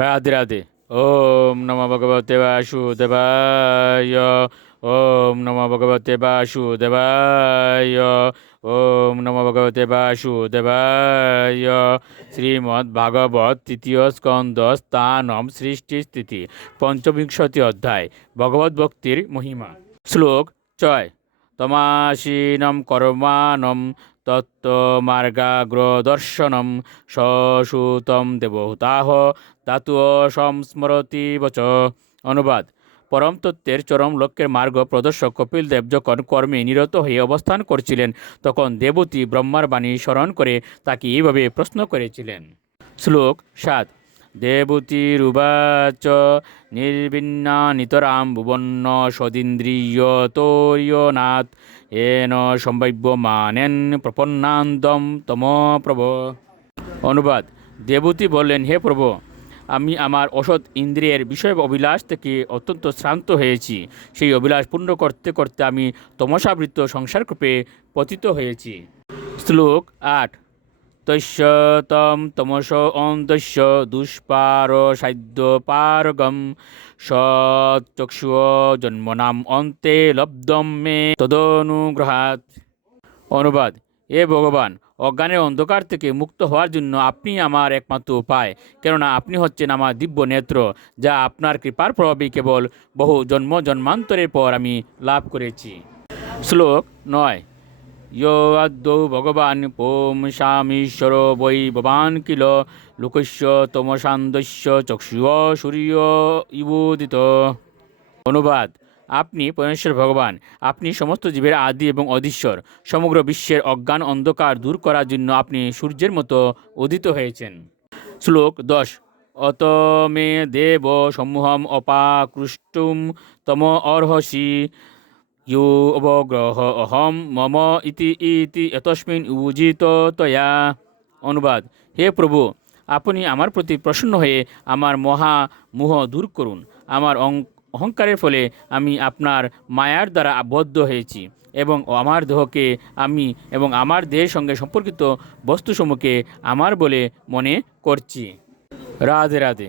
রাধে রাধে। ওম নমো ভগবতে বাসুদেবায়। ওম নমো ভগবতে বাসুদেবায়। ওম নমো ভগবতে বাসুদেবায়। শ্রীমদ্ ভাগবত তৃতীয় স্কন্দ স্থানম সৃষ্টি স্থিতি পঞ্চবিংশতি অধ্যায় ভগবত ভক্তির মহিমা। শ্লোক 6। তমাসীনম কর্মাণম তত্ত্বমার্গাগ্রদর্শনম সসুতম দেবহূতাহ তাতু সংস্মরতি বচ। অনুবাদ: পরম তত্ত্বের চরম লক্ষ্যের মার্গ প্রদর্শক কপিল দেব যখন কর্মে নিরত হয়ে অবস্থান করছিলেন, তখন দেবতী ব্রহ্মার বাণী স্মরণ করে তাকে এইভাবে প্রশ্ন করেছিলেন। শ্লোক 7। দেবতীরুবাচ নির্বিন্না নিতরাম ভুবন্ন সদিন্দ্রিয়তোর্যনাথ এন সম্ভাব্য মানেন প্রপন্নান্দম তম প্রভ। অনুবাদ: দেবতী বললেন, হে প্রভু, আমি আমার অসৎ ইন্দ্রিয়ের বিষয় অভিলাষ থেকে অত্যন্ত শ্রান্ত হয়েছি। সেই অভিলাষ পূর্ণ করতে করতে আমি তমসাবৃত সংসারকূপে পতিত হয়েছি। শ্লোক 8। তস্য তম তমস অন্তস্য দুষ্পার সাধ্য পারগম সচক্ষু জন্মনাম অন্তে লব্ধম মে তদনুগ্রহাৎ। অনুবাদ: এ ভগবান, অজ্ঞানের অন্ধকার থেকে মুক্ত হওয়ার জন্য আপনি আমার একমাত্র উপায়, কেননা আপনি হচ্ছেন আমার দিব্য নেত্র, যা আপনার কৃপার প্রভাবে কেবল বহু জন্ম জন্মান্তরের পর আমি লাভ করেছি। শ্লোক 9। ইয়ো আদৌ ভগবান পুংসামীশ্বর বৈ ভবান কিল লোকস্য তমসান্দস্য চক্ষুঃ সূর্য ইবোদিত। অনুবাদ: আপনি পরমেশ্বর ভগবান, আপনি সমস্ত জীবের আদি এবং অধীশ্বর। সমগ্র বিশ্বের অজ্ঞান অন্ধকার দূর করার জন্য আপনি সূর্যের মতো উদিত হয়েছেন। শ্লোক 10। অত মে দেব সমূহম অপাকৃষ্টুম তম অর্হসি ইউ অবগ্রহ অহম মম ইতি ইতি এতস্মিন উজিত তয়া। অনুবাদ: হে প্রভু, আপনি আমার প্রতি প্রসন্ন হয়ে আমার মোহ দূর করুন। আমার অহংকারের ফলে আমি আপনার মায়ার দ্বারা আবদ্ধ হয়েছি এবং আমার দেহকে আমি এবং আমার দেহের সঙ্গে সম্পর্কিত বস্তুসমূহকে আমার বলে মনে করছি। রাধে রাধে।